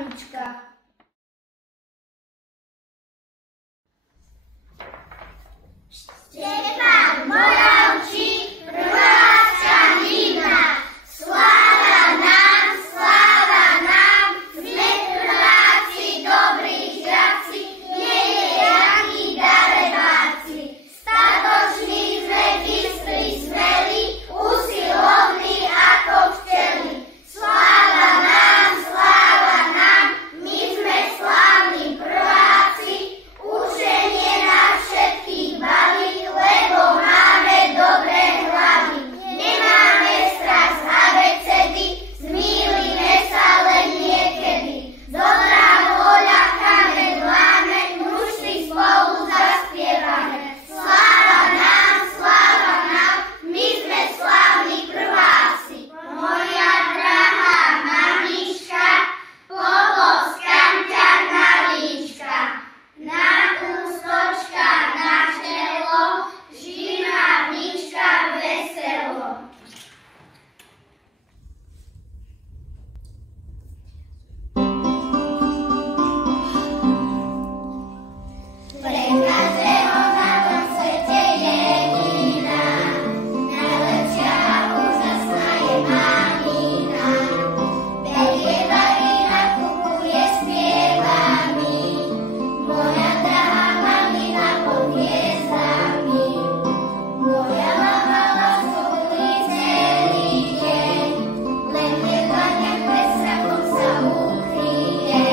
mamička. Štefán Moravčík, prváčka hymna. Sláva nám, sme prváci, dobrí žiaci, nie je jakí darebáci. Statoční sme, bystrí, smelí, usilovní ako včely. Sláva nám, my sme slávni prváci, učenie nás všetkých baví, lebo máme dobré hlavy. Nemáme strach z abecedy, zmýlime sa len niekedy. Dobrá vôľa kameň láme, mužství spolu zaspievame. Sláva nám, my sme slávni prváci. Moja drahá mamička, poboskám ťa na líčka. Na ústočka, na čelo, živá vnička veselo. Pre každého na tom svete jediná, najlepšia a úžasná je mamina. Berie, varí, nakupuje, spieva mi, moja drahá mamina pod hviezdami. Moja mama láskovuje celý deň, len v dlaniach bez strachom sa ukryje.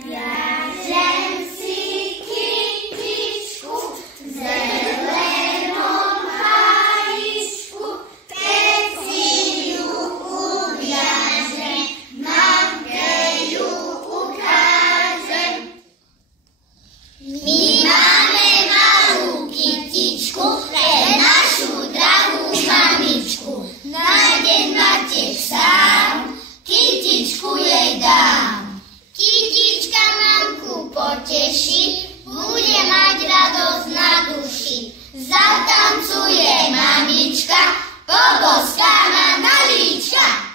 Viažem si kytičku v zelenom hájičku, keď si ju uviažem, mamke ju ukážem. My máme malú kytičku pre našu drahú mamičku. Na deň Matiek sám kytičku jej dám. Kytička mamku poteší, bude mať radosť na duši. Zatancuje mamička, poboská ma na líčka.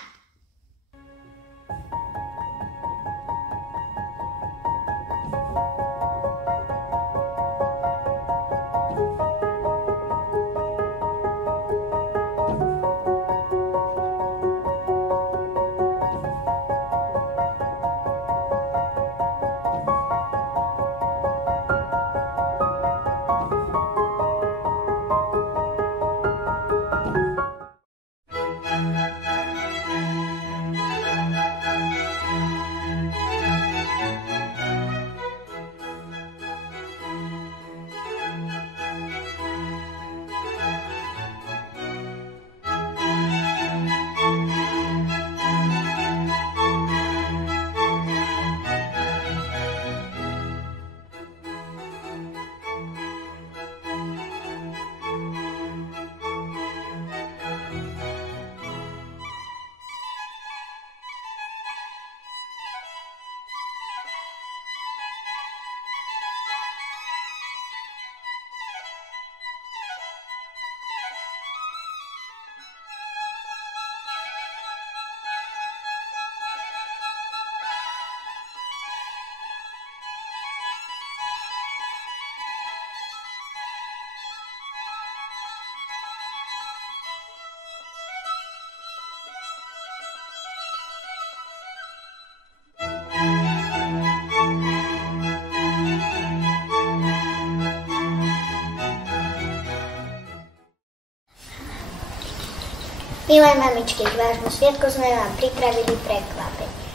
Milé mamičky, k vášmu sviatku sme vám pripravili prekvapenie.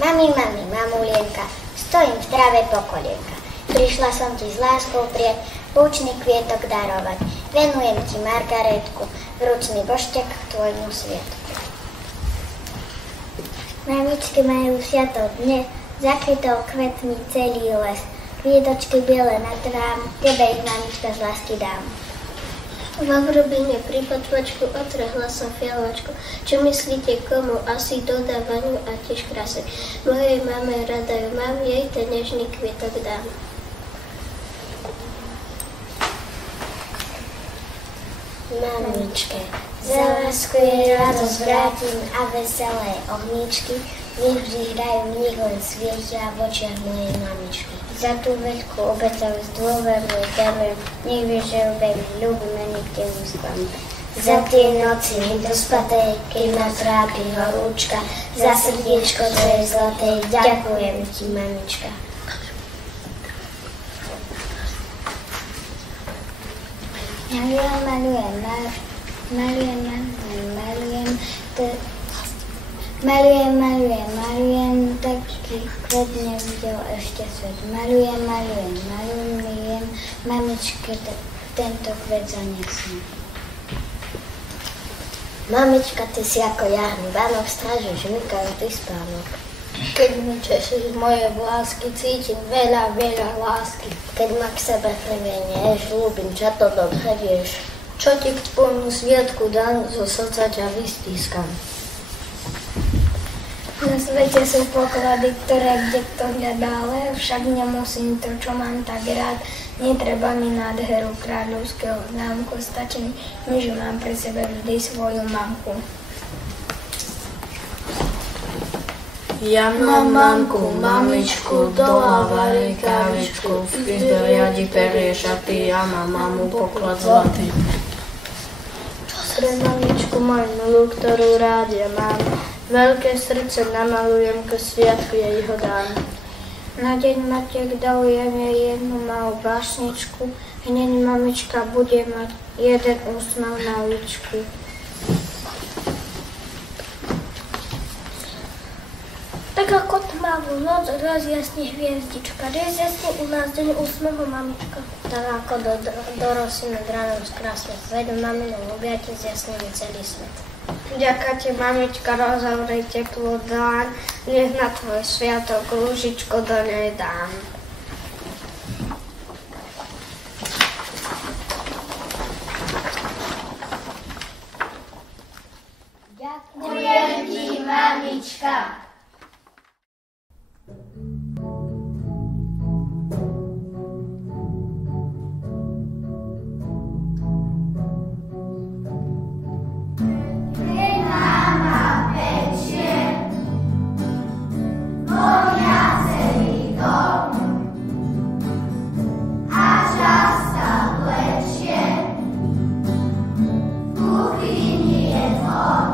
Mami, mamulienka, stojím v tráve pokolienka. Prišla som ti s láskou prijať, púčny kvietok darovať. Venujem ti margaretku, vrúcný boštek k tvojmu sviatku. Mamičky majú sviatok dne, Zakrytol kvetmi celý les. Kvietočky biele na trám, tebe ich mamička z lásky dám. V obrubine pri potvočku otrhla som fialočku. Čo myslíte komu? Asi dodávaniu a tiež krase. Mojej mame rada ju mám, jej ten nežný kvietok dám. Mamičke, za lásku jej radosť vrátim a veselé ohníčky, nech vždy hrajú, nech len svietia v očiach mojej mamičky. Za tú veľkú obetavosť dôveruj, darujem, nech vieš, že ju veľmi ľúbim a nikde nesklamem. Za tie noci nedospaté, keď ma trápi horúčka, za srdiečko tvoje zlaté, ďakujem ti, mamička. Malujem, taký kvet nevidel ešte svet. Malujem, mamičke tento kvet zanesiem. Mamička, ty si ako jarný Vánok, strážiš mi každý spánok. Keď mi češeš moje vlásky, cítim veľa lásky. Keď ma k sebe privenieš, ľúbim, čo to dobre vieš. Čo ti k tvojmu sviatku dám, zo srdca ťa vystískam. Na svete sú poklady, ktoré kde kto hľadá, ale však nemusím to, čo mám tak rád. Netreba mi nádheru kráľovského zámku, stačí mi, že mám pri sebe vždy svoju mamku. Ja mám mamku, mamičku, doma varí kávičku, v izbe riadi perie šaty, ja mám mamu poklad zlatý. Pre mamičku moju milú, ktorú rád ja mám, veľké srdce namalujem, k sviatku jej ho dám. Na deň matiek darujem jej jednu malú básničku, hneď mamička bude mať jeden úsmev na ličku. Tak ako tmavú noc rozjasní hviezdička, rozjasní u nás deň úsmevu mamička. Tak ako do rosy nad ránom z krásnych svet, maminom objati zjasníme celý svet. Ďaká ti, mamička, rozavrej teplú dlaň, nech na tvoj sviatok lúžičko do nej dám. Ďakujem ti, mamička. Kuchyni je dzwon.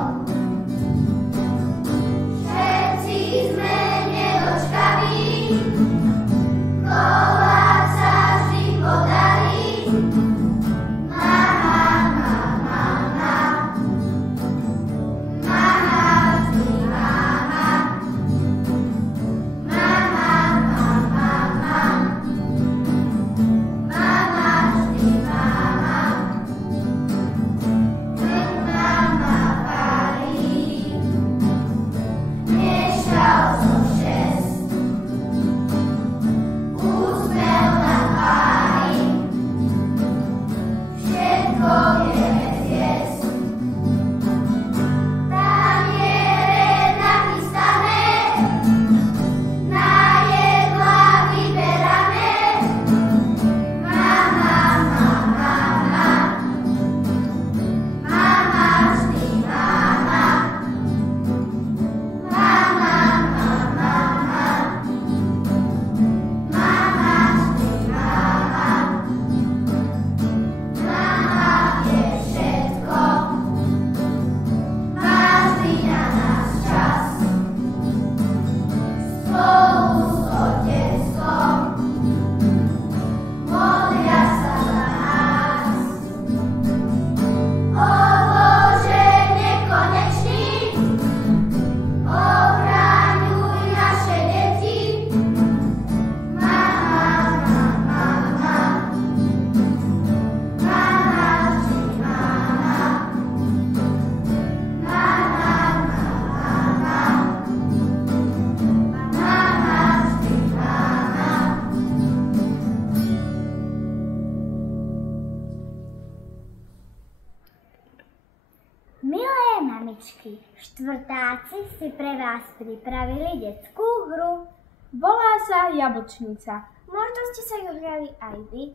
Štvrtáci si pre vás pripravili detskú hru. Volá sa Jablčnica. Možno ste sa ju hrali aj vy,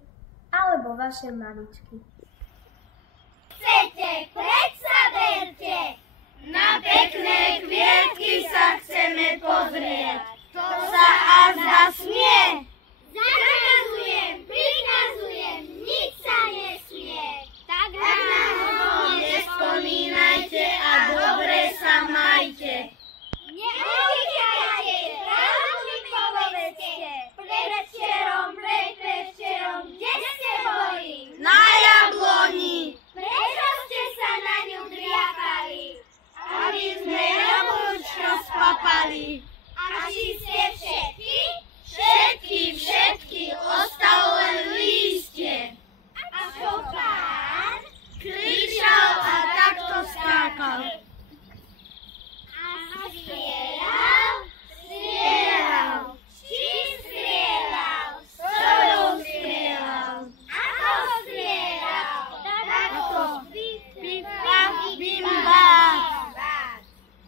alebo vaše mamičky. Chcete, predsa berte. Na pekné kvietky sa chceme pozrieť. To sa azda smie. Zakazujem, prikazujem, nič sa nesmie. Tak na ho nespomínajte a dobre sa majte. Neutíkajte, pravdu mi povedzte. Predvčerom, kde ste boli? Na jabloni. Prečo ste sa na ňu driapali? Aby sme jablčko spapali. A či ste všetky? Všetky, ostalo len lístie. A čo pán? Kričal a takto skákal. A strieľal? Strieľal. S čím strieľal? S čoľou strieľal. Ako strieľal? Takto. Pip, pap, bim, báp.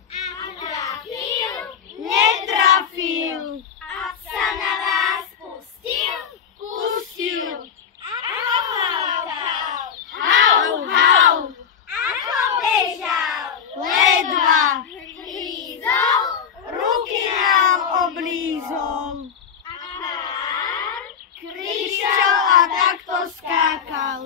A trafil? Netrafil. A sa na vás pustil? Pustil. Ako hávkal? Hau. Ako bežal? Ledva. Hrízol? Ruky nám oblízol. A pán? Kričal a takto skákal.